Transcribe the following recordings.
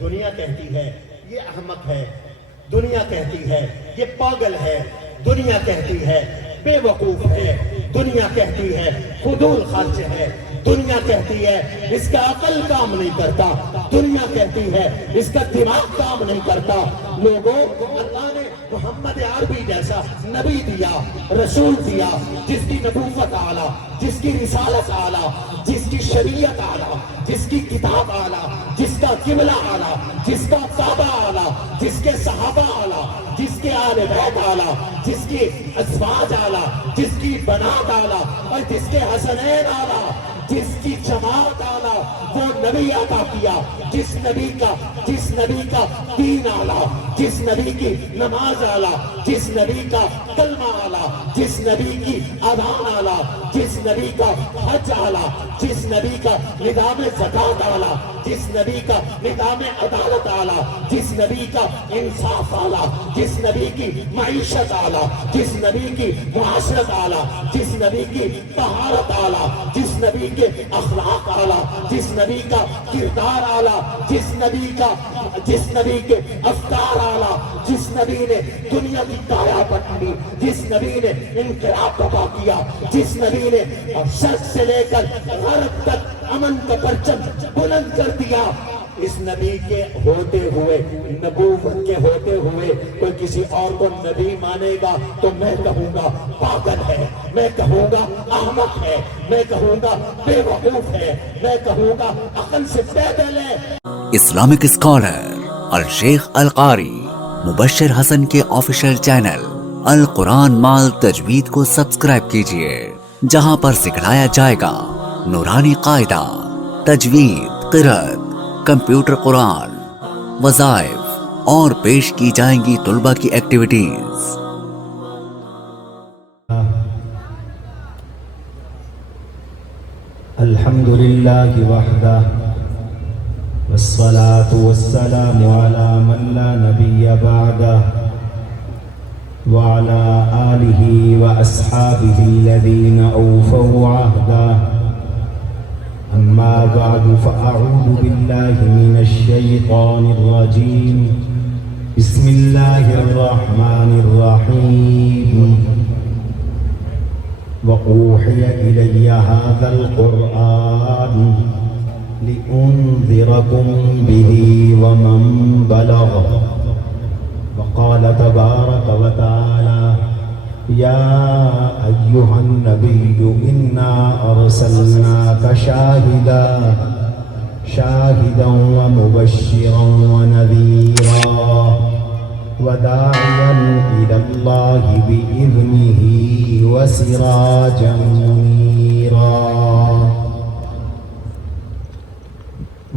دنیا کہتی ہے یہ احمق ہے، دنیا کہتی ہے یہ پاگل ہے، دنیا کہتی ہے بے وقوف ہے، دنیا کہتی ہے فضول خرچ ہے، دنیا کہتی ہے اس کا عقل کام نہیں کرتا، دنیا کہتی ہے اس کا دماغ کام نہیں کرتا۔ لوگوں، اللہ نے محمد عربی جیسا نبی دیا، رسول دیا، جس کی نبوت اعلیٰ، جس کی رسالت اعلیٰ، جس کی شریعت اعلیٰ، جس کی کتاب اعلیٰ، جس کا قبلہ اعلیٰ، جس کا کعبہ اعلیٰ، جس کے صحابہ اعلیٰ، جس کے آل بیت اعلیٰ، جس کی ازواج اعلیٰ، جس کی بنات اعلیٰ، اور جس کے حسنین اعلیٰ، جس کی جماعت اعلیٰ، وہ نبی عطا کیا، جس نبی کا دین اعلیٰ، جس نبی کی نماز اعلیٰ، جس نبی کا کلمہ اعلیٰ، جس نبی کی اذان اعلیٰ، جس نبی کا حج اعلیٰ، جس نبی کا نظام زکوٰۃ اعلیٰ، جس نبی کا نظام عدالت اعلیٰ، جس نبی کا انصاف اعلیٰ، جس نبی کی معیشت اعلیٰ، جس نبی کی معاشرت اعلیٰ، جس نبی کی طہارت اعلیٰ، جس نبی کے اخلاق اعلیٰ، جس نبی کا کردار اعلیٰ، جس نبی کے افکار اعلیٰ، جس نبی نے دنیا کی کایا پلٹی، جس نبی نے انقلاب برپا کیا، جس نبی نے شرق سے لے کر غرب تک امن کا پرچم بلند کر دیا، اس نبی کے ہوتے ہوئے، نبوت کے ہوتے ہوئے کوئی کسی اور کو نبی مانے گا تو میں کہوں گا پاگل ہے، میں کہوں گا احمق ہے، میں کہوں گا بے وقوف ہے، میں کہوں گا عقل سے پیدل ہے۔ اسلامک اسکالر الشیخ القاری مبشر حسن کے آفیشیل چینل القرآن مال تجوید کو سبسکرائب کیجئے، جہاں پر سکھلایا جائے گا نورانی قاعدہ، تجوید، قرأت، کمپیوٹر قرآن، وظائف اور پیش کی جائیں گی طلبہ کی ایکٹیویٹیز۔ الحمدللہ وحدہ والصلاة والسلام على من لا نبی بعدہ وعلى آلہ وأصحابہ الذین اوفوا عہدہ۔ اما بعد فاعوذ باللہ من الشیطان الرجیم، بسم اللہ الرحمن الرحیم۔ وأوحی الی ھذا القرآن لأنذرکم بہ ومن بلغ۔ وقال تبارک وتعالی یا ایہا النبی انا ارسلناک شاہدا ومبشرا ونذیرا وداعیا الی اللہ بإذنہ وسراجا منیرا۔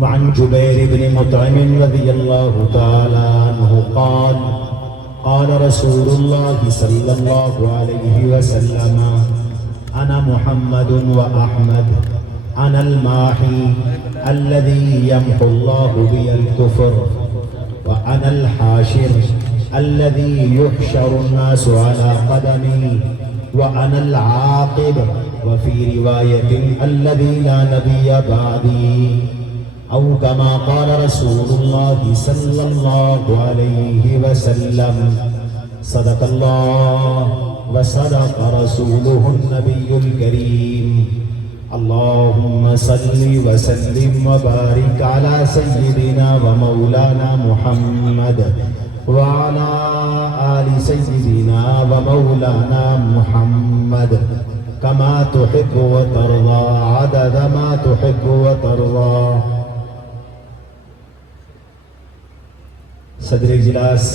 وعن جبیر بن مطعم رضی اللہ تعالی عنہ قال رسول اللہ صلی اللہ علیہ وسلم انا محمد واحمد انا الماحی الذي يمحو الله بي الكفر وانا الحاشر الذي يحشر الناس على قدمي وانا العاقب وفي رواية الذي لا نبي بعدي او كما قال رسول الله صلى الله عليه وسلم۔ صدق الله وصدق رسوله النبي الكريم۔ اللهم صل وسلم وبارك على سيدنا ومولانا محمد وعلى آل سيدنا ومولانا محمد كما تحب وترضى عدد ما تحب وترضى۔ صدر اجلاس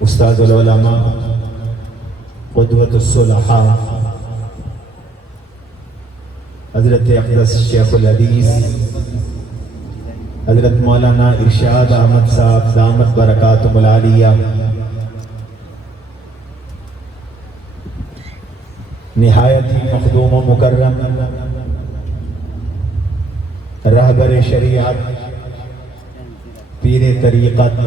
استاد العلماء قدوۃ الصلحاء حضرت اقدس شیخ الحدیث حضرت مولانا ارشاد احمد صاحب دامت برکاتہم العالیہ، نہایت ہی مخدوم و مکرم رہبر شریعت، پیر طریقت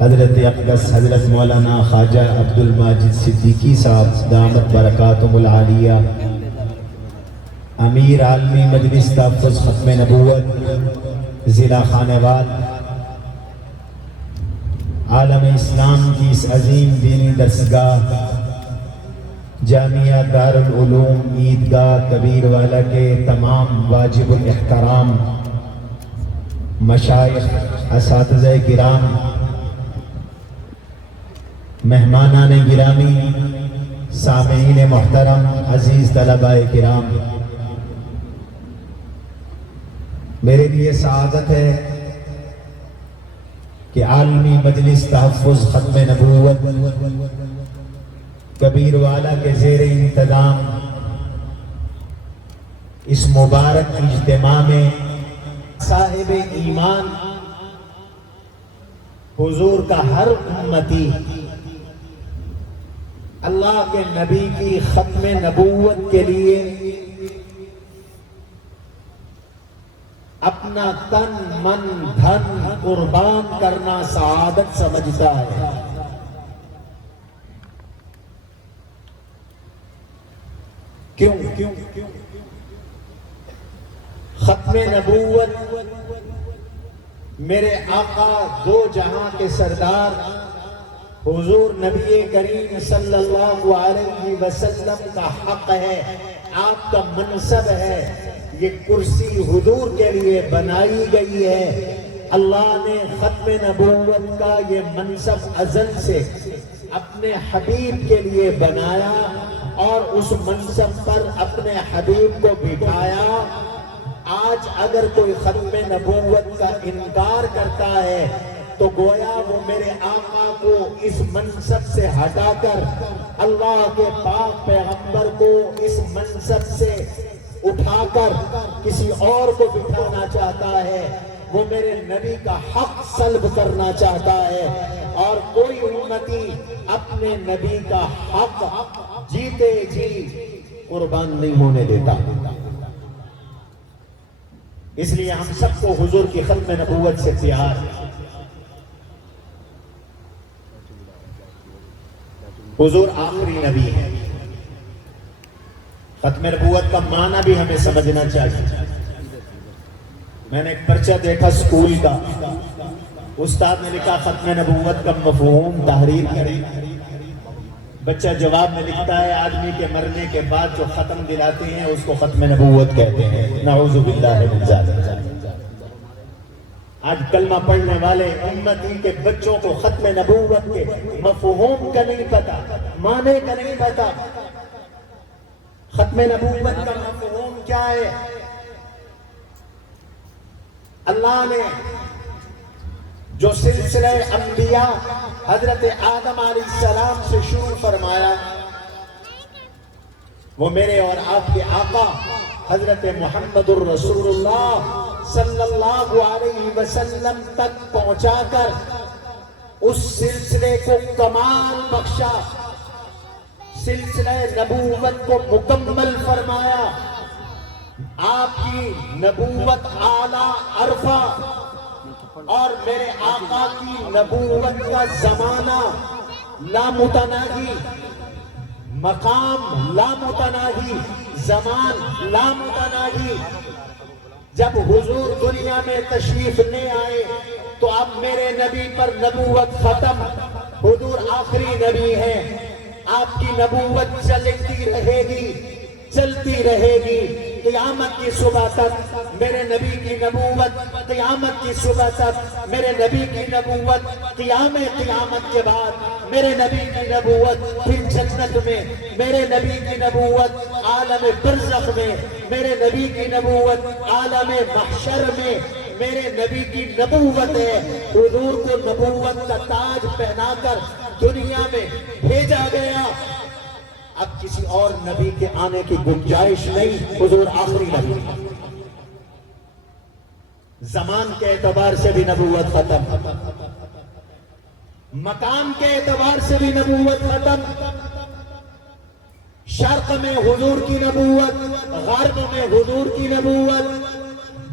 حضرت اقدس حضرت مولانا خواجہ عبدالماجد صدیقی صاحب دامت برکاتہم العالیہ، امیر عالمی مجلس تحفظ ختم نبوت ضلع خانوال، عالم اسلام کی اس عظیم دینی درسگاہ جامعہ دارالعلوم عیدگاہ کبیر والا کے تمام واجب الاحترام مشائخ، اساتذہ کرام، مہمانان گرامی، سامعین محترم، عزیز طلباء کرام، میرے لیے سعادت ہے کہ عالمی مجلس تحفظ ختم نبوت کبیر والا کے زیر انتظام اس مبارک اجتماع میں صاحب ایمان حضور کا ہر امتی اللہ کے نبی کی ختم نبوت کے لیے اپنا تن من دھن قربان کرنا سعادت سمجھتا ہے۔ کیوں؟ ختم نبوت میرے آقا دو جہاں کے سردار حضور نبی کریم صلی اللہ علیہ وسلم کا حق ہے، آپ کا منصب ہے۔ یہ کرسی حضور کے لیے بنائی گئی ہے۔ اللہ نے ختم نبوت کا یہ منصب ازل سے اپنے حبیب کے لیے بنایا اور اس منصب پر اپنے حبیب کو بٹھایا۔ آج اگر کوئی ختم نبوت کا انکار کرتا ہے تو گویا وہ میرے آقا کو اس منصب سے ہٹا کر اللہ کے پاک پیغمبر کو اس منصب سے اٹھا کر کسی اور کو بٹھانا چاہتا ہے، وہ میرے نبی کا حق سلب کرنا چاہتا ہے، اور کوئی امتی اپنے نبی کا حق جیتے جی قربان نہیں ہونے دیتا۔ اس لیے ہم سب کو حضور کی ختم نبوت سے پیار ہے۔ حضور آخری نبی ہے۔ ختم نبوت کا معنی بھی ہمیں سمجھنا چاہیے۔ میں نے ایک پرچہ دیکھا اسکول کا، استاد نے لکھا ختم نبوت کا مفہوم تحریر کریں۔ بچہ جواب میں لکھتا ہے آدمی کے مرنے کے بعد جو ختم دلاتے ہیں اس کو ختم نبوت کہتے ہیں۔ نعوذ باللہ من ذالک۔ آج کلمہ پڑھنے والے امتی کے بچوں کو ختم نبوت کے مفہوم کا نہیں پتا، معنی کا نہیں پتا۔ ختم نبوت کا مفہوم کیا ہے؟ اللہ نے جو سلسلہ انبیاء حضرت آدم علیہ السلام سے شروع فرمایا، وہ میرے اور آپ کے آقا حضرت محمد الرسول اللہ صلی اللہ علیہ وسلم تک پہنچا کر اس سلسلے کو کمال بخشا، سلسلہ نبوت کو مکمل فرمایا۔ آپ کی نبوت اعلیٰ عرفہ اور میرے آقا کی نبوت کا زمانہ لامتناہی، مقام لامتناہی، زمان لامتناہی۔ جب حضور دنیا میں تشریف لے آئے تو اب میرے نبی پر نبوت ختم، حضور آخری نبی ہے۔ آپ کی نبوت چلتی رہے گی، چلتی رہے گی قیامت کی صبح تک۔ میرے نبی کی نبوت قیامت کی صبح تک، میرے نبی کی نبوت قیامت کے بعد، میرے نبی کی نبوت پھر جنت میں، میرے نبی کی نبوت عالم برزخ میں، میرے نبی کی نبوت عالم محشر میں۔ میرے نبی کی نبوت ہے، حضور کو نبوت کا تاج پہنا کر دنیا میں بھیجا گیا۔ اب کسی اور نبی کے آنے کی گنجائش نہیں، حضور آخری نبی۔ زمان کے اعتبار سے بھی نبوت ختم، مقام کے اعتبار سے بھی نبوت ختم۔ شرق میں حضور کی نبوت، غرب میں حضور کی نبوت،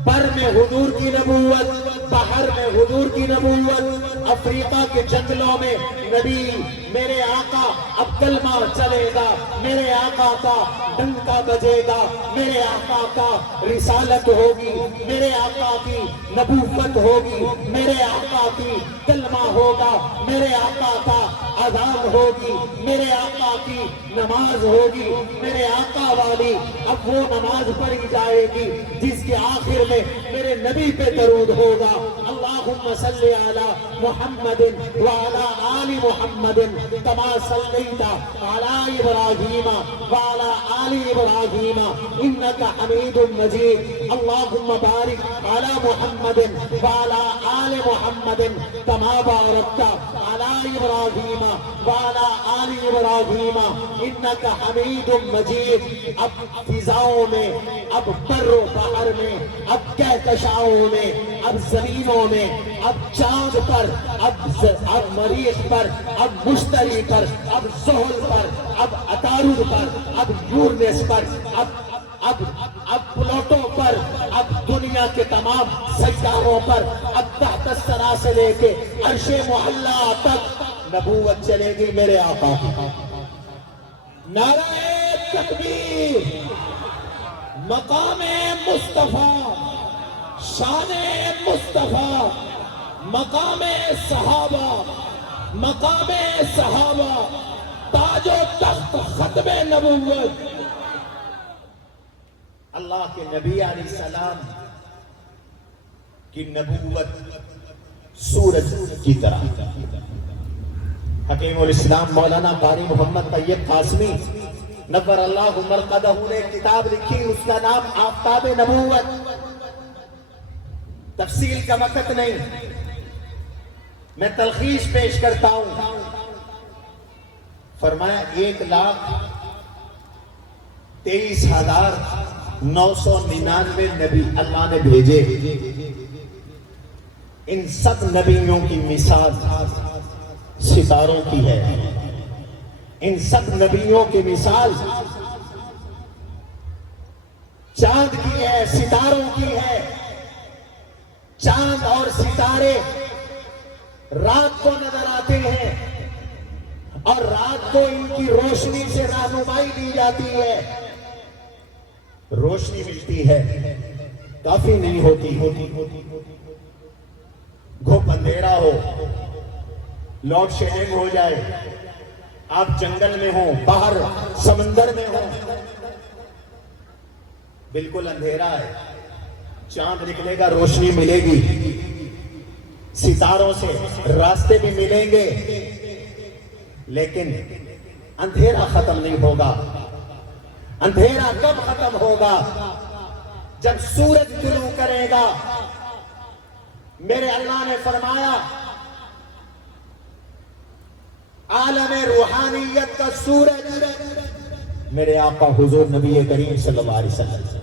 بر میں حضور کی نبوت، بحر میں حضور کی نبوت، افریقہ کے جنگلوں میں نبی، میرے آقا اب کلمہ چلے گا، میرے آقا کا ڈنکا بجے گا، میرے آقا کا رسالت ہوگی، میرے آقا کی نبوت ہوگی، میرے آقا کی کلمہ ہوگا، میرے آقا کا اذان ہوگی، میرے آقا کی نماز ہوگی، میرے آقا والی اب وہ نماز پڑھی جائے گی جس کے آخر میں میرے نبی پہ درود ہوگا، اللہم صلی علی محمد وعلی آل محمد کما صلیت علی ابراہیم وعلی آل ابراہیم انک حمید مجید، اللہم بارک علی محمد وعلی آل محمد کما بارکت علی ابراہیم وعلی آل ابراہیم انک حمید مجید۔ اب فضاؤں میں، اب بر و بحر میں، اب کہکشاؤں میں، اب زمینوں میں، اب چاند پر، اب مریخ پر، اب مشتری پر، اب زحل پر، اب عطارد پر، اب یورینس پر، اب پلوٹو پر، اب دنیا کے تمام سیاروں پر، اب تحت الثری سے لے کے عرش معلی تک نبوت چلے گی میرے آقا کی۔ نعرہ تکبیر، مقام مصطفیٰ، شان مصطفیٰ، مقام صحابہ، مقام صحابہ، تاج و تخت ختم نبوت۔ اللہ کے نبی علیہ السلام کی نبوت سورج کی طرح۔ حکیم الاسلام مولانا قاری محمد طیب قاسمی نور اللہ مرقدہ نے کتاب لکھی، اس کا نام آفتاب نبوت۔ تفصیل کا وقت نہیں، میں تلخیص پیش کرتا ہوں۔ فرمایا 1,23,999 نبی اللہ نے بھیجے، ان سب نبیوں کی مثال ستاروں کی ہے، ان سب نبیوں کی مثال چاند کی ہے، ستاروں کی ہے۔ چاند اور ستارے رات کو نظر آتے ہیں اور رات کو ان کی روشنی سے رہنمائی دی جاتی ہے، روشنی ملتی ہے، کافی نہیں ہوتی۔ گھپ اندھیرا ہو، لوڈ شیڈنگ ہو جائے، آپ جنگل میں ہوں، باہر سمندر میں ہوں، بالکل اندھیرا ہے، چاند نکلے گا، روشنی ملے گی، ستاروں سے راستے بھی ملیں گے، لیکن اندھیرا ختم نہیں ہوگا۔ اندھیرا کب ختم ہوگا؟ جب سورج طلوع کرے گا۔ میرے اللہ نے فرمایا عالم روحانیت کا سورج میرے آقا حضور نبی کریم صلی اللہ علیہ وسلم،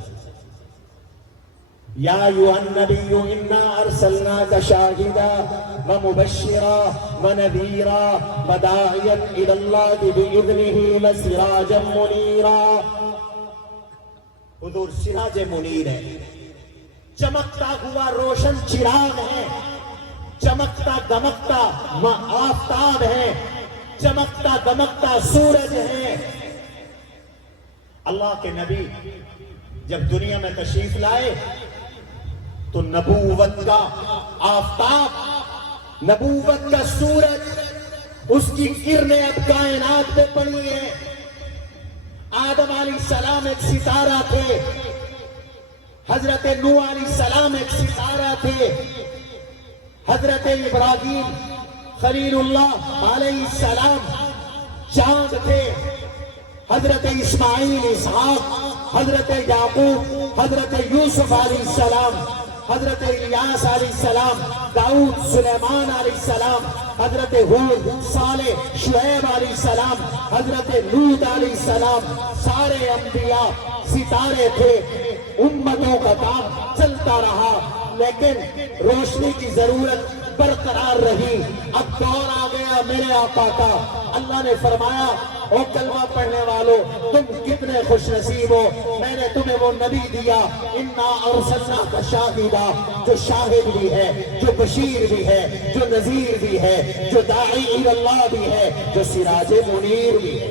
یا ایھا النبی انا ارسلناک شاہدا ومبشرا ونذیرا وداعیا الی اللہ باذنہ وسراجا منیرا۔ حضور سراج منیر ہے، چمکتا ہوا روشن چراغ ہے، چمکتا دمکتا آفتاب ہے، چمکتا دمکتا سورج ہے۔ اللہ کے نبی جب دنیا میں تشریف لائے تو نبوت کا آفتاب، نبوت کا سورج، اس کی کرنیں اب کائنات پہ پڑی ہیں۔ آدم علیہ السلام ایک ستارہ تھے، حضرت نوح علیہ السلام ایک ستارہ تھے، حضرت ابراہیم خلیل اللہ علیہ السلام چاند تھے، حضرت اسماعیل اسحاق، حضرت یعقوب، حضرت یوسف علیہ السلام، حضرت الیاس علیہ السلام، داؤد سلیمان علیہ السلام، حضرت ہود صالح شعیب علیہ السلام، حضرت لوط علیہ السلام، سارے انبیاء ستارے تھے۔ امتوں کا کام چلتا رہا لیکن روشنی کی ضرورت برقرار رہی۔ اب دور آ گیا میرے آقا کا۔ اللہ نے فرمایا او کلمہ پڑھنے والوں، تم کتنے خوش نصیب ہو، میں نے تمہیں وہ نبی دیا، انا ارسلناک شاہدا، جو شاہد بھی ہے، جو بشیر بھی ہے، جو نذیر بھی ہے، جو داعی الی اللہ بھی ہے، جو سراج منیر بھی ہے۔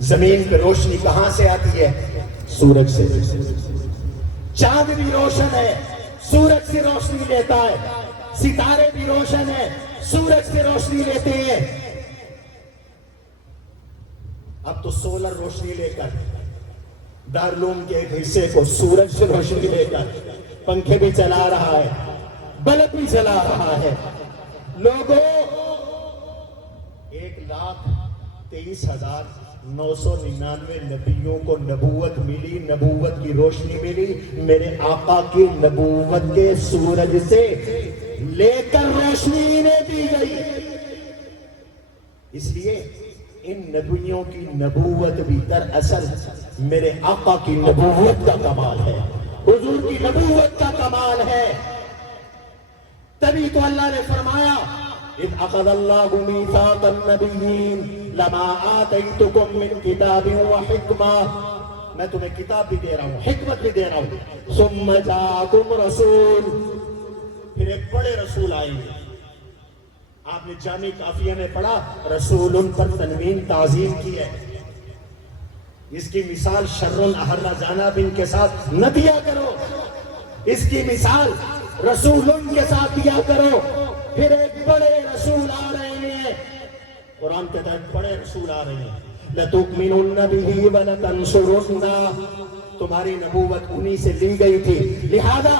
زمین پہ روشنی کہاں سے آتی ہے؟ سورج سے. چاند بھی روشن ہے، سورج سے روشنی لیتا ہے. ستارے بھی روشن ہیں، سورج سے روشنی لیتے ہیں. اب تو سولر روشنی لے کر دارالعلوم کے ایک حصے کو سورج سے روشنی لے کر پنکھے بھی چلا رہا ہے، بلب بھی چلا رہا ہے. لوگوں 1,23,999 نبیوں کو نبوت ملی، نبوت کی روشنی ملی. میرے آقا کی نبوت کے سورج سے لے کر روشنی انہیں دی گئی. اس لیے ان نبیوں کی نبوت بھی دراصل میرے آقا کی نبوت کا کمال ہے، حضور کی نبوت کا کمال ہے. تبھی تو اللہ نے فرمایا اذ اخذ اللہ میثاق النبیین لما آتیتکم من کتاب و حکمہ، میں تمہیں کتاب بھی دے رہا ہوں، حکمت بھی دے رہا ہوں. ثم جاءکم رسول، پھر ایک بڑے رسول آئیں گے. آپ نے جامع قافیہ میں پڑھا رسول پر تنوین تعظیم کی ہے. اس کی مثال شر احر جانب کے ساتھ نہ دیا کرو، اس کی مثال رسول کے ساتھ دیا کرو. پھر ایک بڑے رسول آ رہے ہیں، قرآن کے تحت بڑے رسول آ رہے ہیں. لَتُؤْمِنُنَّ بِهِ وَلَتَنْصُرُنَّ، تمہاری نبوت انہی سے لی گئی تھی، لہذا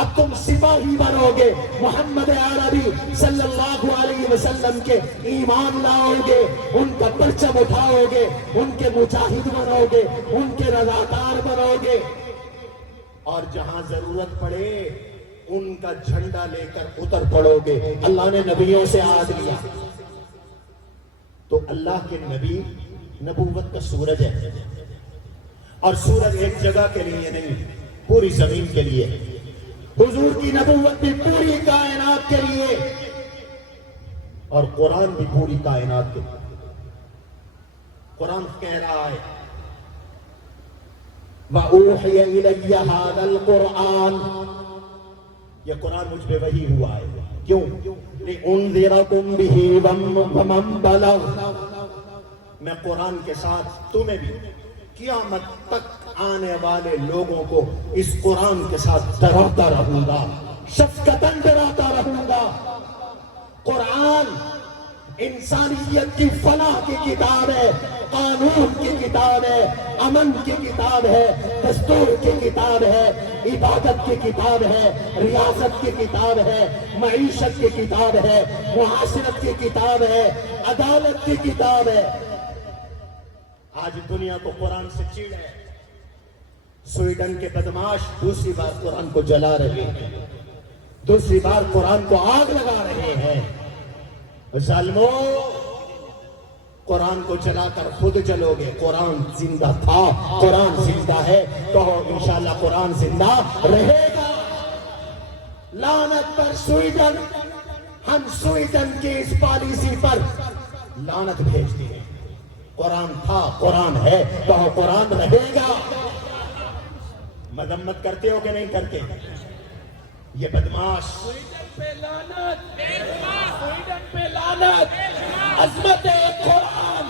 اب تم سپاہی بنو گے، محمد عربی صلی اللہ علیہ وسلم کے ایمان لاؤ گے، ان کا پرچم اٹھاؤ گے، ان کے مجاہد بنو گے، ان کے رضاکار بنو گے، اور جہاں ضرورت پڑے ان کا جھنڈا لے کر اتر پڑو گے. اللہ نے نبیوں سے عہد لیا. تو اللہ کے نبی نبوت کا سورج ہے، اور سورج ایک جگہ کے لیے نہیں، پوری زمین کے لیے. حضور کی نبوت بھی پوری کائنات کے لیے، اور قرآن بھی پوری کائنات کے لیے. قرآن کہہ رہا ہے وَأُوحِيَ إِلَيَّ هَذَا الْقُرْآنِ، یہ قرآن مجھ پہ وحی ہوا ہے. کیوں؟ لِأُنذِرَكُمْ بِهِ وَمَنْ بَلَغَ، میں قرآن کے ساتھ تمہیں بھی قیامت تک آنے والے لوگوں کو اس قرآن کے ساتھ ڈراتا رہوں گا، شفقتاً ڈراتا رہوں گا. قرآن انسانیت کی فلاح کی کتاب ہے، قانون کی کتاب ہے، امن کی کتاب ہے، دستور کی کتاب ہے، عبادت کی کتاب ہے، ریاست کی کتاب ہے، معیشت کی کتاب ہے، معاشرت کی کتاب ہے، عدالت کی کتاب ہے. آج دنیا کو قرآن سے چڑ ہے. سویڈن کے بدماش دوسری بار قرآن کو جلا رہے ہیں، دوسری بار قرآن کو آگ لگا رہے ہیں. ظالموں، قرآن کو جلا کر خود جلو گے. قرآن زندہ تھا، قرآن زندہ ہے، کہو انشاءاللہ قرآن زندہ رہے گا. لعنت پر سویڈن، ہم سویڈن کی اس پالیسی پر لعنت بھیجتے ہیں. قرآن تھا، قرآن ہے، کہو قرآن رہے گا. مذمت کرتے ہو کہ نہیں کرتے؟ یہ بدماش سویڈن پہ لعنت، سویڈن پہ لعنت. عظمت قرآن،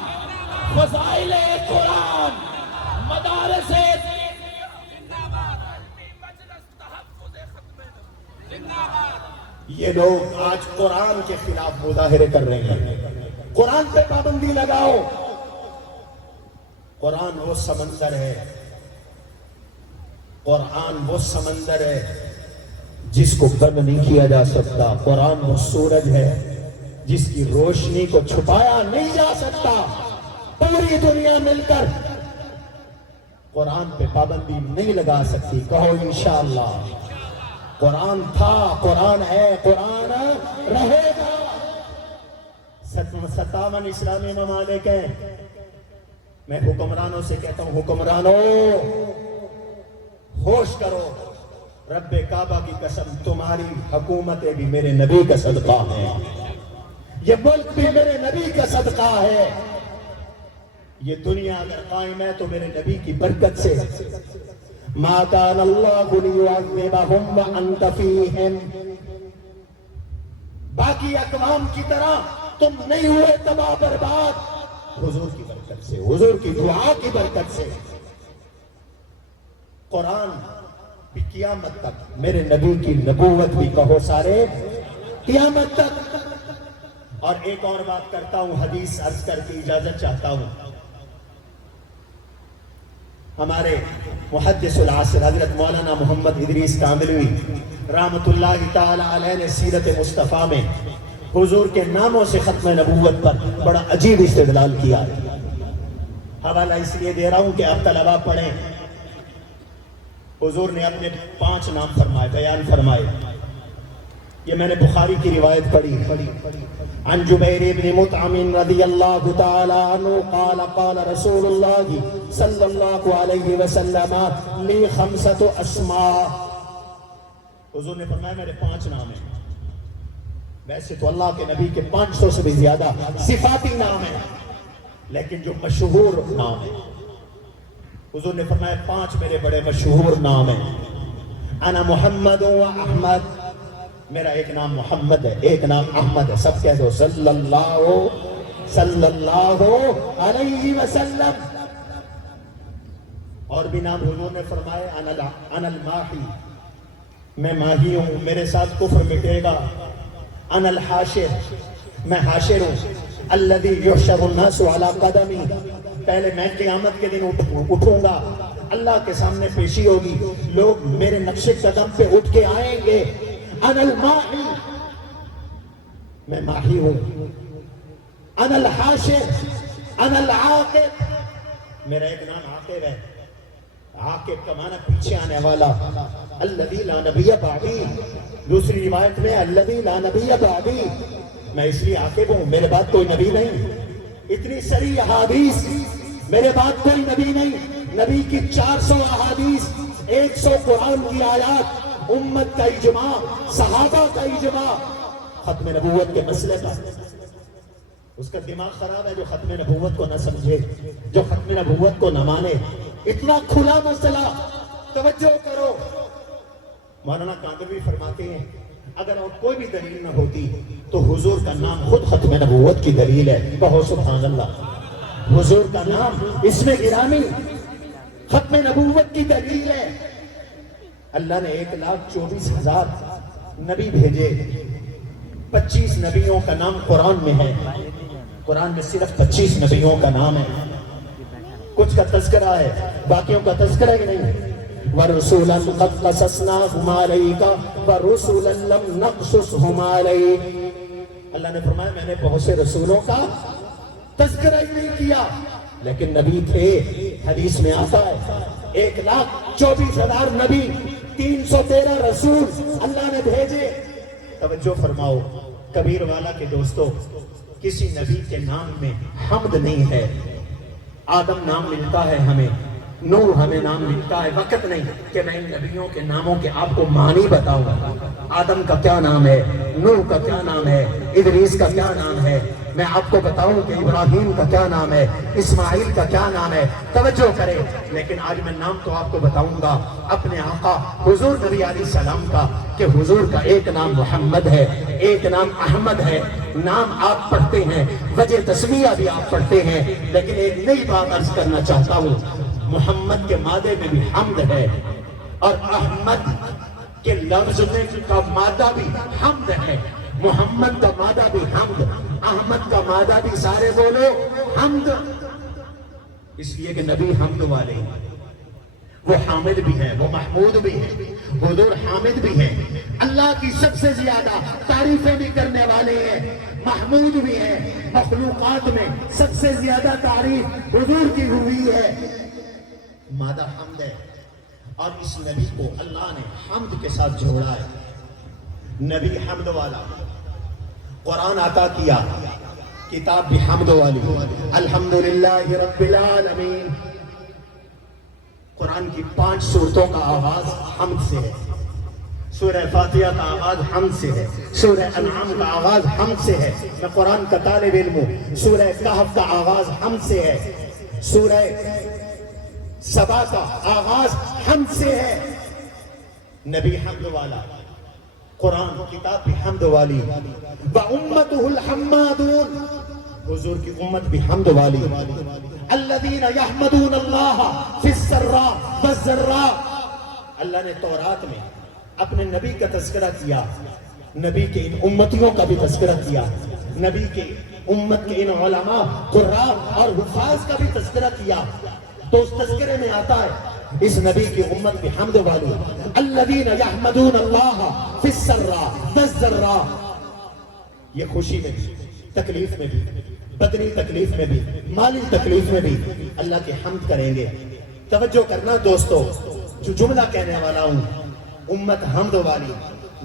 فضائل قرآن، مدارس یہ لوگ آج قرآن کے خلاف مظاہرے کر رہے ہیں. قرآن پہ پابندی لگاؤ. قرآن وہ سمندر ہے، قرآن وہ سمندر ہے جس کو بند نہیں کیا جا سکتا. قرآن وہ سورج ہے جس کی روشنی کو چھپایا نہیں جا سکتا. پوری دنیا مل کر قرآن پہ پابندی نہیں لگا سکتی. کہو انشاءاللہ. قرآن تھا، قرآن ہے، قرآن رہے گا. 57 اسلامی ممالک ہیں. میں حکمرانوں سے کہتا ہوں، حکمرانوں ہوش کرو. رب کعبہ کی قسم، تمہاری حکومتیں بھی میرے نبی کا صدقہ ہیں، یہ ملک بھی میرے نبی کا صدقہ ہے. یہ دنیا اگر قائم ہے تو میرے نبی کی برکت سے. ما کان اللہ لیعذبہم وانت فیہم، باقی اقوام کی طرح تم نہیں ہوئے تباہ برباد، حضور کی برکت. برکت سے، حضور کی دعا کی برکت سے قرآن بھی قیامت تک، میرے نبی کی نبوت بھی کہو سارے قیامت تک۔ اور ایک اور بات کرتا ہوں، حدیث عرض کر کے اجازت چاہتا ہوں۔ ہمارے محدث العصر حضرت مولانا محمد ادریس کاملوی رحمۃ اللہ تعالی علیہ نے سیرت مصطفیٰ میں حضور کے ناموں سے ختم نبوت پر بڑا عجیب استدلال کیا ہے۔ حوالہ اس لیے دے رہا ہوں کہ آپ طلبہ پڑھیں۔ حضور نے اپنے 5 نام فرمائے، بیان فرمائے۔ یہ میں نے بخاری کی روایت پڑھی۔ عن جبیر بن مطعم رضی اللہ تعالی عنہ قال قال رسول اللہ صلی اللہ علیہ وسلم لی 5 اسماء۔ حضور نے فرمایا میرے 5 نام ہیں۔ ویسے تو اللہ کے نبی کے 500 سے بھی زیادہ صفاتی نام ہیں، لیکن جو مشہور نام ہیں، حضور نے فرمایا 5 میرے بڑے مشہور نام ہیں۔ انا محمد و احمد، میرا ایک نام محمد ہے، ایک نام احمد ہے، سب کہہ دو صلی اللہ علیہ وسلم۔ اور بھی نام حضور نے فرمائے انا الماحی، میں ماہی ہوں، میرے ساتھ کفر مٹے گا۔ انا الحاشر، میں حاشر ہوں۔ الذی یحشر الناس علی قدمی، پہلے میں قیامت کے دن اٹھوں گا، اللہ کے سامنے پیشی ہوگی، لوگ میرے نقش قدم پہ اٹھ کے آئیں گے۔ انا الماحی، میں ماہی ہوں۔ انا الحاشر، انا العاقب، میرا ایک نام عاقب ہے۔ عاقب کا معنی پیچھے آنے والا۔ الذی لا نبی بعدی، دوسری روایت میں الذی لا نبی بعدی، میں اس لیے عاقب ہوں، میرے بعد کوئی نبی نہیں۔ اتنی سری احادیث، میرے بعد کوئی نبی نہیں۔ نبی کی 400 احادیث، 100 قرآن کی آیات، امت کا اجماع، صحابہ کا اجماع ختم نبوت کے مسئلے کا۔ اس کا دماغ خراب ہے جو ختم نبوت کو نہ سمجھے، جو ختم نبوت کو نہ مانے۔ اتنا کھلا مسئلہ، توجہ کرو۔ مولانا کاندھلوی فرماتے ہیں اگر اور کوئی بھی دلیل نہ ہوتی تو حضور کا نام خود ختم نبوت کی دلیل ہے۔ کہو سبحان اللہ۔ حضور کا نام اس میں گرامی ختم نبوت کی دلیل ہے۔ اللہ نے 1,24,000 نبی بھیجے، 25 نبیوں کا نام قرآن میں ہے۔ قرآن میں صرف 25 نبیوں کا نام ہے، کچھ کا تذکرہ ہے، باقیوں کا تذکرہ ہی نہیں۔ وَرُسُولًا قَدْ قَصَصْنَاهُمْ عَلَيْكَ وَرُسُولًا لَمْ نَقْصُصْهُمْ عَلَيْكَ۔ اللہ نے فرمایا میں نے بہت سے رسولوں کا تذکرہ ہی نہیں کیا، لیکن نبی تھے۔ حدیث میں آتا ہے 1,24,000 نبی، 313 رسول اللہ نے بھیجے۔ توجہ فرماؤ کبیر والا کے دوستو، کسی نبی کے نام میں حمد نہیں ہے۔ آدم نام ملتا ہے ہمیں، نوح ہمیں نام ملتا ہے، وقت نہیں کہ میں ان نبیوں کے ناموں کے آپ کو معنی بتاؤں۔ آدم کا کیا نام ہے، نوح کا کیا نام ہے، ادریس کا کیا نام ہے، میں آپ کو بتاؤں کہ ابراہیم کا کیا نام ہے، اسماعیل کا کیا نام ہے۔ توجہ کرے، لیکن آج میں نام تو آپ کو بتاؤں گا اپنے آقا حضور نبی علیہ السلام کا، کہ حضور کا ایک نام محمد ہے، ایک نام احمد ہے۔ نام آپ پڑھتے ہیں، وجہ تسمیہ بھی آپ پڑھتے ہیں، لیکن ایک نئی بات عرض کرنا چاہتا ہوں، محمد کے مادے میں بھی حمد ہے، اور احمد کے لفظ میں کا مادہ بھی حمد ہے۔ محمد کا مادہ بھی حمد، احمد کا مادہ بھی، سارے بولو حمد۔ اس لیے کہ نبی حمد والے ہیں، وہ حامد بھی ہیں، وہ محمود بھی ہیں، حضور حامد بھی ہیں، اللہ کی سب سے زیادہ تعریفیں بھی کرنے والے ہیں، محمود بھی ہیں۔ مخلوقات میں سب سے زیادہ تعریف حضور کی ہوئی ہے، مادہ حمد ہے۔ اور اس نبی کو اللہ نے حمد کے ساتھ جوڑا ہے، نبی حمد والا، قرآن عطا کیا، کتاب بھی حمد والی۔ الحمدللہ رب العالمین، قرآن کی 5 سورتوں کا آغاز حمد سے ہے۔ سورہ فاتحہ کا آغاز حمد سے ہے، سورہ انعام کا آغاز حمد سے ہے، میں قرآن کا طالب علم ہوں۔ سورہ کہف کا آغاز حمد سے ہے، سورہ سبا کا آغاز حمد سے ہے۔ نبی حمد والا، قرآن کتاب بھی حمد والی۔ وَأُمَّتُهُ الْحَمَّادُونَ، حضور کی امت بھی حمد والی۔ الذین یحمدون اللہ فی السراء والضراء. اللہ نے تورات میں اپنے نبی کا تذکرہ کیا، نبی کے ان امتیوں کا بھی تذکرہ کیا، نبی کے امت کے ان علماء قراء اور حفاظ کا بھی تذکرہ کیا. تو اس تذکرے میں آتا ہے اس نبی کی امت کی حمد والی، الذین یحمدون اللہ فی السراء والضراء. یہ خوشی میں بھی، تکلیف میں بھی، بدنی تکلیف میں بھی، مالی تکلیف میں بھی اللہ کی حمد کریں گے. توجہ کرنا دوستو، جو جملہ کہنے والا ہوں، امت حمد والی،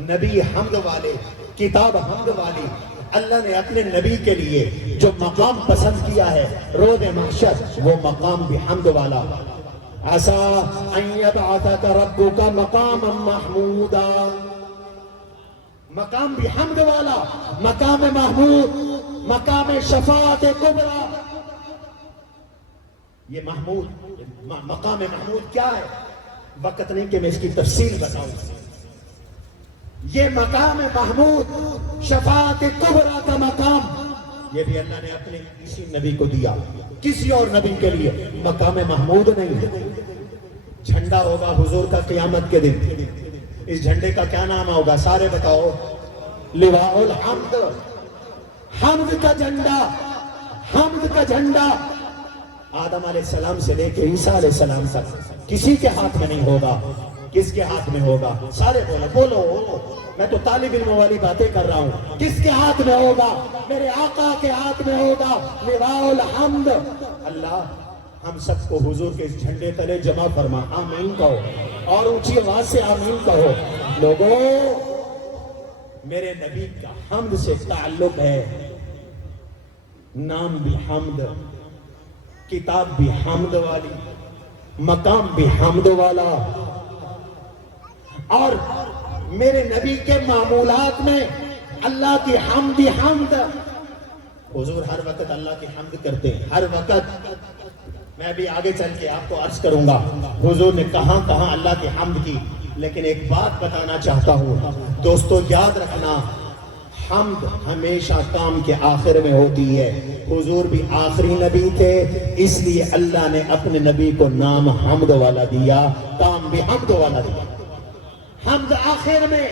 نبی حمد والے، کتاب حمد والی. اللہ نے اپنے نبی کے لیے جو مقام پسند کیا ہے روز محشر، وہ مقام بھی حمد والا. عَسَىٰ أَن يَبْعَثَكَ رَبُّكَ مَقَامًا مَحْمُودًا. مقام بھی حمد والا، مقام محمود، مقام شفاعت کبریٰ. یہ محمود، مقام محمود کیا ہے؟ وقت نہیں کہ میں اس کی تفصیل بتاؤں. یہ مقام محمود، شفاعت کبریٰ کا مقام، یہ بھی اللہ نے اپنے اسی نبی کو دیا. کسی اور نبی کے لیے مقام محمود نہیں. جھنڈا ہوگا حضور کا قیامت کے دن، اس جھنڈے کا کیا نام ہوگا؟ سارے بتاؤ. لواء الحمد. حمد کا جھنڈا، حمد کا جھنڈا آدم علیہ السلام سے لے کے عیسیٰ علیہ السلام تک کسی کے ہاتھ میں نہیں ہوگا. کس کے ہاتھ میں ہوگا؟ سارے بولو بولو. میں تو طالب علم والی باتیں کر رہا ہوں. کس کے ہاتھ میں ہوگا؟ میرے آقا کے ہاتھ میں ہوگا. لواء الحمد. اللہ ہم سب کو حضور کے اس جھنڈے تلے جمع فرما. آمین کہو اور اونچی آواز سے آمین کہو. لوگوں، میرے نبی کا حمد سے تعلق ہے. نام بھی حمد، کتاب بھی حمد والی، مقام بھی حمد والا. اور میرے نبی کے معمولات میں اللہ کی حمد ہی حمد. حضور ہر وقت اللہ کی حمد کرتے ہیں، ہر وقت. میں بھی آگے چل کے آپ کو عرض کروں گا حضور نے کہاں کہاں اللہ کی حمد کی. لیکن ایک بات بتانا چاہتا ہوں دوستو، یاد رکھنا، حمد ہمیشہ کام کے آخر میں ہوتی ہے. حضور بھی آخری نبی تھے، اس لیے اللہ نے اپنے نبی کو نام حمد والا دیا، کام بھی حمد والا دیا. حمد آخر میں.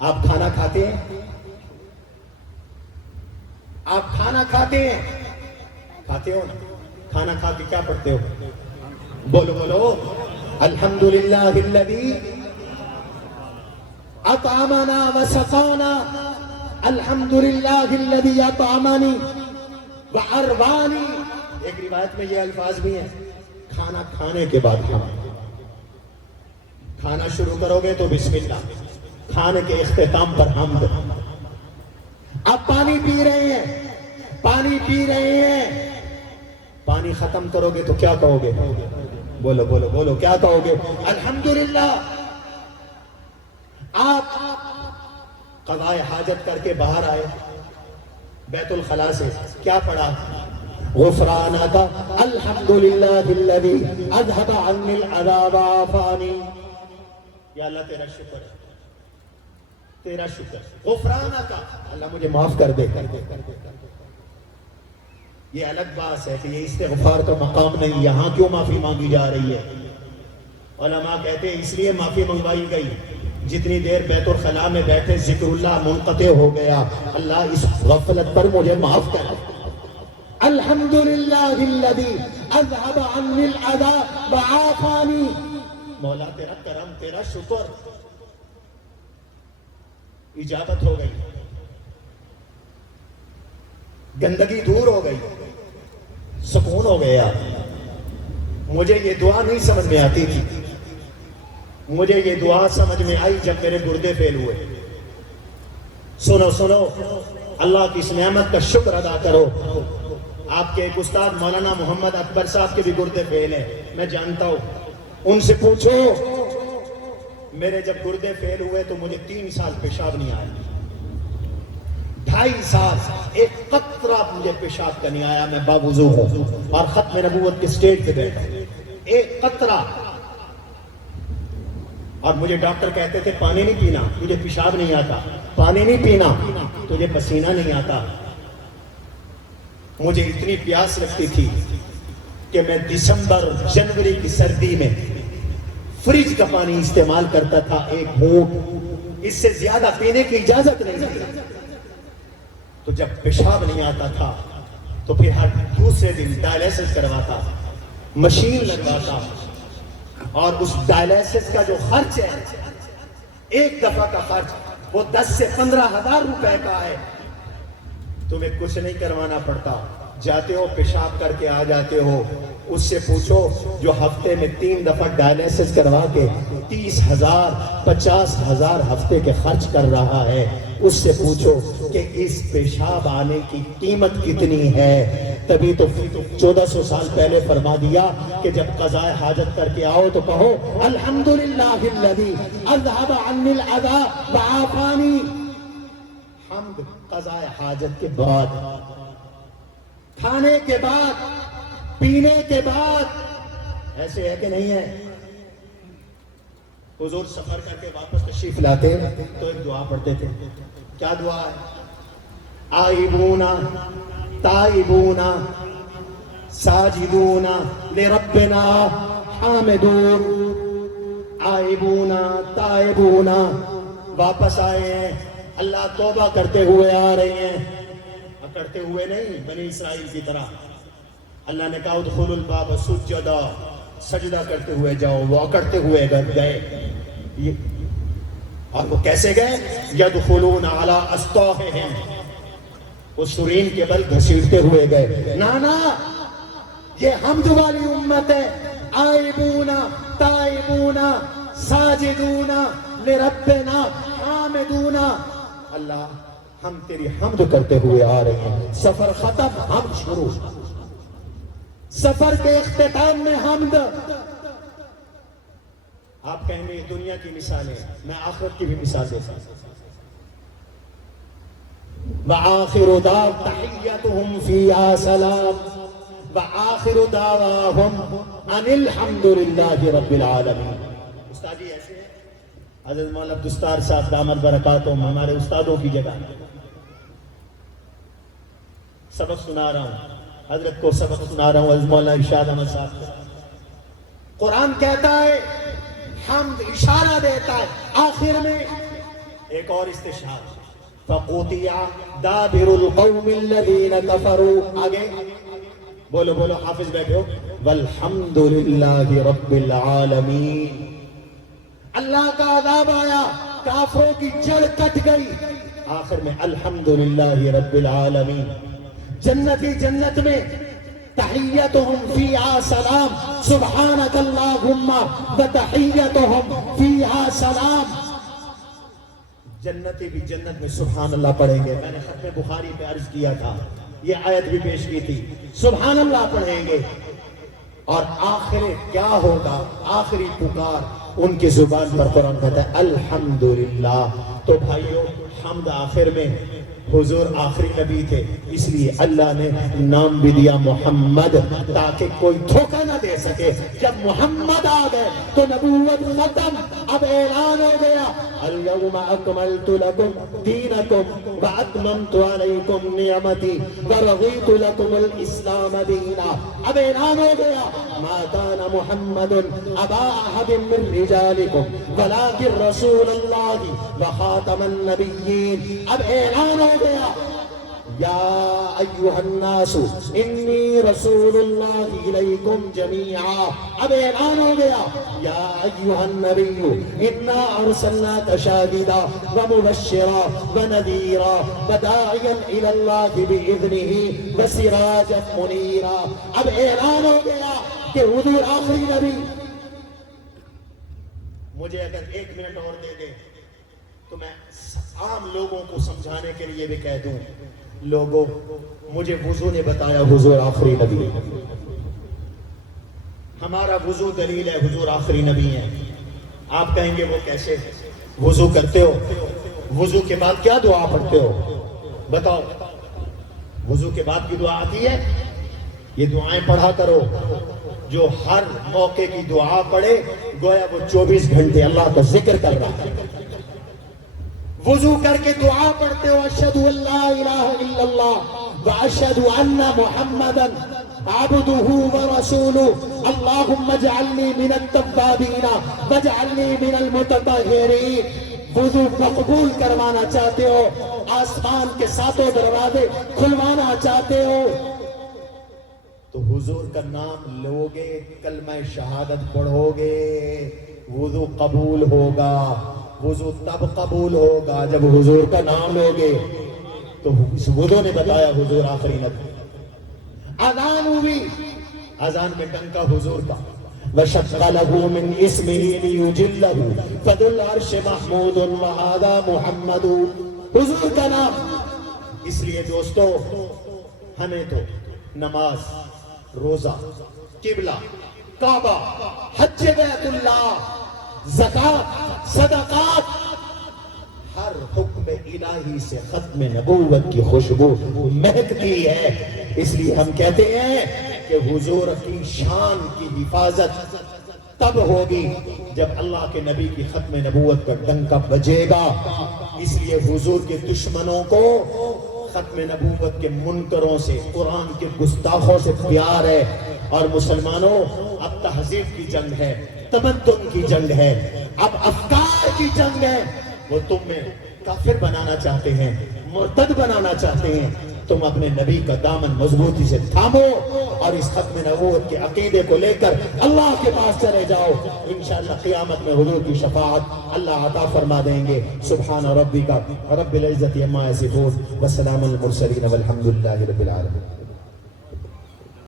آپ کھانا کھاتے ہیں؟ آپ کھانا کھاتے ہیں؟ کھاتے ہو نا؟ کھانا کھا کے کیا پڑھتے ہو؟ بولو بولو. الحمدللہ الذی اطعمنا وسقانا. الحمدللہ الذی اطعمنی وعروانی. ایک روایت میں یہ الفاظ بھی ہیں، کھانا کھانے کے بعد ہم کھانا شروع کرو گے تو بسم اللہ، کھانے کے اختتام پر حمد. آپ پانی پی رہے ہیں، پانی پی رہے ہیں، پانی ختم کرو گے تو کیا کہو گے؟ بولو بولو بولو، کیا کہو گے؟ الحمدللہ. آپ قضاء حاجت کر کے باہر آئے بیت الخلاء سے، کیا پڑھا؟ غفرانک الحمدللہ الذی اذھب عنی العذاب وعافانی. یا اللہ تیرا شکر ہے، تیرا شکر. غفرانک، اللہ مجھے معاف کر دے. یہ الگ بات ہے کہ یہ استغفار کا مقام نہیں. یہاں کیوں معافی مانگی جا رہی ہے؟ علماء کہتے ہیں اس لیے معافی منگوائی گئی جتنی دیر بیت الخلاء میں بیٹھے ذکر اللہ منقطع ہو گیا. اللہ اس غفلت پر مجھے معاف کر. الحمدللہ الذی اذھب عنی العذاب وعافانی. مولا تیرا کرم، تیرا شکر. اجابت ہو گئی، گندگی دور ہو گئی، سکون ہو گیا. مجھے یہ دعا نہیں سمجھ میں آتی تھی، مجھے یہ دعا سمجھ میں آئی جب میرے گردے فیل ہوئے. سنو سنو، اللہ کی اس نعمت کا شکر ادا کرو. آپ کے ایک استاد مولانا محمد اکبر صاحب کے بھی گردے فیل ہیں، میں جانتا ہوں. ان سے پوچھو، میرے جب گردے فیل ہوئے تو مجھے 3 سال پیشاب نہیں آیا. 2.5 سال ایک قطرہ مجھے پیشاب کا نہیں آیا. میں باوضو ہوں اور ختم نبوت کے سٹیج پہ بیٹھا، ایک قطرہ. اور مجھے ڈاکٹر کہتے تھے پانی نہیں پینا، تجھے پیشاب نہیں آتا. پانی نہیں پینا، تجھے پسینہ نہیں آتا. مجھے اتنی پیاس لگتی تھی کہ میں دسمبر جنوری کی سردی میں فریج کا پانی استعمال کرتا تھا، 1 گھونٹ، اس سے زیادہ پینے کی اجازت نہیں تھی۔ تو جب پیشاب نہیں آتا تھا تو پھر ہر دوسرے دن ڈائلیسس کرواتا، مشین لگواتا، اور اس ڈائلیسس کا جو خرچ ہے، ایک دفعہ کا خرچ وہ 10 سے 15,000 روپے کا ہے۔ تمہیں کچھ نہیں کروانا پڑتا، جاتے ہو پیشاب کر کے آ جاتے ہو، اس سے پوچھو جو ہفتے میں 3 دفعہ ڈائلیسس کروا کے 30,000 50,000 ہفتے کے خرچ کر رہا ہے، اس سے پوچھو کہ اس پیشاب آنے کی قیمت کتنی ہے۔ تبھی تو 1400 سال پہلے فرما دیا کہ جب قضاء حاجت کر کے آؤ تو کہو الحمدللہ الذی اذھب عنی الاذی وعافانی۔ حمد قضاء حاجت کے بعد، کھانے کے بعد، پینے کے بعد، ایسے ہے کہ نہیں ہے؟ حضور سفر کر کے واپس تشریف لاتے تو ایک دعا پڑھتے تھے، کیا دعا ہے؟ آئبونا تائبونا ساجدونا لربنا حامدون۔ آئبونا تائبونا، واپس آئے ہیں، اللہ توبہ کرتے ہوئے آ رہے ہیں، کرتے ہوئے نہیں، بنی اسرائیل کی طرح۔ اللہ نے کہا ادخلوا الباب سجدا، سجدہ کرتے ہوئے جاؤ، وہ کرتے ہوئے گئے۔ اور وہ کیسے گئے؟ یدخلون علی اسطاحہم، وہ سرین کے بل گھسیٹتے ہوئے گئے۔ نانا یہ حمد والی امت ہے، آئبونا تائبونا ساجدونا لربنا حامدونا۔ اللہ ہم تیری حمد کرتے ہوئے آ رہے ہیں، سفر ختم، ہم شروع، سفر کے اختتام میں حمد۔ آپ کہیں گے یہ دنیا کی مثالیں، میں آخرت کی بھی مثال دیتا ہوں۔ وآخر دعواہم تحیتہم فیہا سلام وآخر دعواہم ان الحمد للہ رب العالمین۔ استاد جی ایسے ہیں، حضرت مولانا عبدالستار صاحب دامت برکاتہم ہمارے استادوں کی جگہ، سبق سنا رہا ہوں، حضرت کو سبق سنا رہا ہوں، حضرت مولانا ارشاد احمد صاحب۔ قرآن کہتا ہے حمد، اشارہ دیتا ہے آخر میں ایک اور استشہاد، فَقُطِعَ دَابِرُ الْقَوْمِ الَّذِينَ كَفَرُوا۔ آگے بولو بولو، حافظ بیٹھے ہو، وَالْحَمْدُ لِلَّهِ رَبِّ الْعَالَمِينَ۔ اللہ کا عذاب آیا، کافروں کی جڑ کٹ گئی، آخر میں الحمدللہ رب العالمین۔ جنتی جنت میں تحیتہم فیہا سلام سبحانک اللہم وتحیتہم فیہا سلام۔ جنتی بھی جنت میں سبحان اللہ پڑھیں گے، میں نے ختم بخاری پہ عرض کیا تھا، یہ آیت بھی پیش کی تھی، سبحان اللہ پڑھیں گے۔ اور آخر کیا ہوگا؟ آخری پکار ان کی زبان پر قرآن کہتا ہے الحمدللہ۔ تو بھائیو حمد آخر میں، حضور آخری نبی تھے، اس لیے اللہ نے نام بھی دیا محمد، تاکہ کوئی دھوکہ نہ دے سکے۔ جب محمد آ گئے تو نبوت ختم، اب اعلان ہو گیا اليوم اکملت لکم دینکم واتممت علیکم نعمتی ورضیت لکم الاسلام دینا۔ اب اعلان ہو گیا ما کان محمد ابا احد من رجالکم ولکن رسول اللہ وخاتم النبیین۔ اب اعلان ہو گیا یا ایہا الناس انی رسول اللہ الیکم جمیعا۔ اب اعلان ہو گیا یا ایہا النبی انا ارسلناک شاہدا ومبشرا ونذیرا وداعیا الی اللہ باذنہ وسراجا منیرا۔ اب اعلان ہو گیا کہ حضور آخری نبی۔ مجھے اگر 1 منٹ اور دے دیں تو میں عام لوگوں کو سمجھانے کے لیے بھی کہہ دوں، لوگوں مجھے وضو نے بتایا حضور آخری نبی ہے، ہمارا وضو دلیل ہے حضور آخری نبی ہے۔ آپ کہیں گے وہ کیسے؟ وضو کرتے ہو، وضو کے بعد کیا دعا پڑھتے ہو بتاؤ؟ وضو کے بعد کی دعا آتی ہے، یہ دعائیں پڑھا کرو، جو ہر موقع کی دعا پڑھے گویا وہ 24 گھنٹے اللہ کا ذکر کر رہا ہے۔ وضو کر کے دعا پڑھتے ہو اشہد ان لا الہ الا اللہ واشهد ان محمدا عبده ورسوله اللهم اجعلني من التوابین واجعلني من المتطہرین. وضو مقبول کروانا چاہتے ہو, آسمان کے ساتوں دروازے کھلوانا چاہتے ہو تو حضور کا نام لوگے, کلمہ شہادت پڑھو گے, وضو قبول ہوگا. وضو تب قبول ہوگا جب حضور کا نام لوگے. تو اس وضو نے بتایا حضور آخری نبی. اذان ہوئی, اذان میں ڈنکا حضور کا. وَشَقَّ لَهُ مِنْ اسْمِهِ لِيُجِلَّهُ فَذُو الْعَرْشِ مَحْمُودٌ وَهَذَا مُحَمَّدٌ. حضور کا نام. اس لیے دوستو ہمیں تو نماز, روزہ, قبلہ, کعبہ, حج بیت اللہ, زکات, صدقات, ہر حکم الہی سے ختم نبوت کی خوشبو مہکتی ہے. اس لیے ہم کہتے ہیں کہ حضور کی شان کی حفاظت تب ہوگی جب اللہ کے نبی کی ختم نبوت کا ڈنکا بجے گا. اس لیے حضور کے دشمنوں کو ختم نبوت کے منکروں سے, قرآن کے گستاخوں سے پیار ہے. اور مسلمانوں اب تہذیب کی جنگ ہے, تمدن کی جنگ ہے, اب افکار کی جنگ ہے. وہ تم میں کافر بنانا چاہتے ہیں, مرتد بنانا چاہتے ہیں. تم اپنے نبی کا دامن مضبوطی سے تھامو اور اس ختم نبوت کے عقیدے کو لے کر اللہ کے پاس چلے جاؤ. انشاءاللہ قیامت میں حضور کی شفاعت اللہ عطا فرما دیں گے. سبحان ربک رب العزت عما یصفون وسلام المرسلین والحمد للہ رب العالمین.